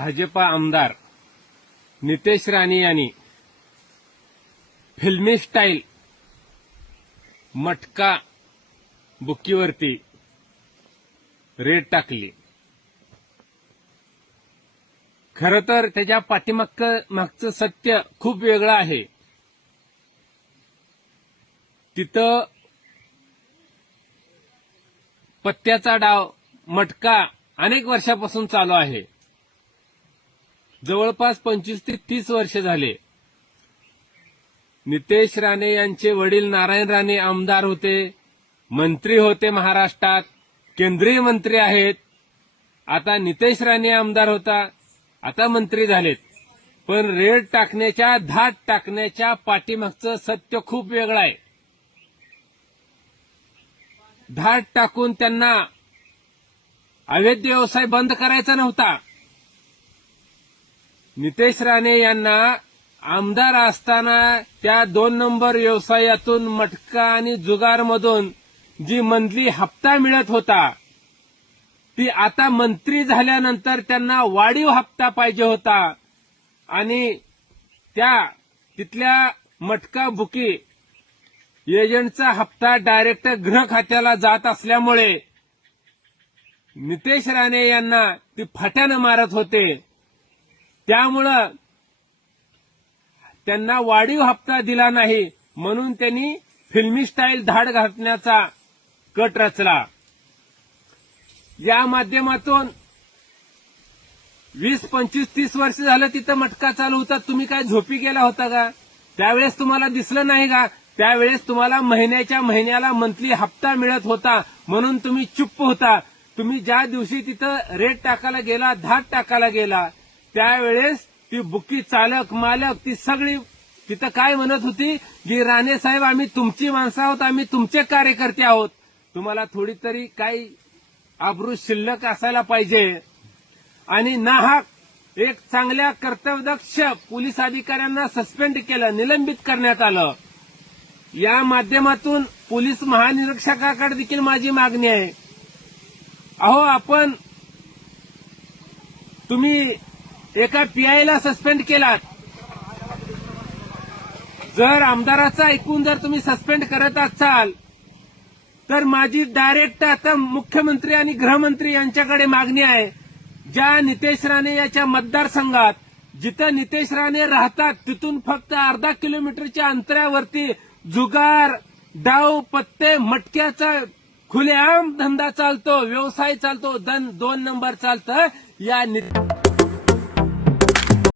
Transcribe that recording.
भाजपा आमदार नितेश राणे यांनी फिल्मी स्टाईल मटका बुक्कीवरती रेट टाकली. खर तर त्याच्या पाठीमाग मागचं सत्य खूप वेगळं आहे. तिथं पत्त्याचा डाव मटका अनेक वर्षापासून चालू आहे. जवळपास पंचवीस ते तीस वर्ष झाले. नितेश राणे यांचे वडील नारायण राणे आमदार होते मंत्री होते महाराष्ट्रात केंद्रीय मंत्री आहेत. आता नितेश राणे आमदार होता आता मंत्री झालेत. पण रेड टाकण्याच्या धाट टाकण्याच्या पाठीमागचं सत्य खूप वेगळं आहे. धाट टाकून त्यांना अवैध व्यवसाय बंद करायचा नव्हता. नितेश राणे यांना आमदार असताना त्या दोन नंबर व्यवसायातून मटका आणि जुगारमधून जी मंथली हप्ता मिळत होता ती आता मंत्री झाल्यानंतर त्यांना वाढीव हप्ता पाहिजे होता. आणि त्या तिथल्या मटका बुकी एजंटचा हप्ता डायरेक्ट गृह खात्याला जात असल्यामुळे नितेश राणे यांना ती फाट्यानं मारत होते. त्यामुळं त्यांना वाढीव हप्ता दिला नाही म्हणून त्यांनी फिल्मी स्टाईल धाड घातण्याचा कट रचला. या माध्यमातून वीस पंचवीस तीस वर्ष झालं तिथं मटका चालू होता. तुम्ही काय झोपी गेला होता का? त्यावेळेस तुम्हाला दिसलं नाही का? त्यावेळेस तुम्हाला महिन्याच्या महिन्याला मंथली हप्ता मिळत होता म्हणून तुम्ही चुप्प होता. तुम्ही ज्या दिवशी तिथं रेट टाकायला गेला धाट टाकायला गेला त्यावेळेस ती बुकी चालक मालक ती सगळी तिथं काय म्हणत होती? की राणे साहेब आम्ही तुमची माणसं आहोत आम्ही तुमचे कार्यकर्ते आहोत. तुम्हाला थोडी तरी काही आबरू शिल्लक असायला पाहिजे. आणि नाहक एक चांगल्या कर्तव्यदक्ष पोलीस अधिकाऱ्यांना सस्पेंड केलं निलंबित करण्यात आलं. या माध्यमातून पोलीस महानिरीक्षकाकडे देखील माझी मागणी आहे. अहो आपण तुम्ही एका पीआयला सस्पेंड केलात. जर आमदाराचा ऐकून जर तुम्ही सस्पेंड करत असाल तर माझी डायरेक्ट आता मुख्यमंत्री आणि गृहमंत्री यांच्याकडे मागणी आहे. ज्या नितेश राणे याच्या मतदारसंघात जिथं नितेश राणे राहतात तिथून फक्त अर्धा किलोमीटरच्या अंतरावरती जुगार डाव पत्ते मटक्याचा खुलेआम धंदा चालतो व्यवसाय चालतो दन दोन नंबर चालतं. या नि-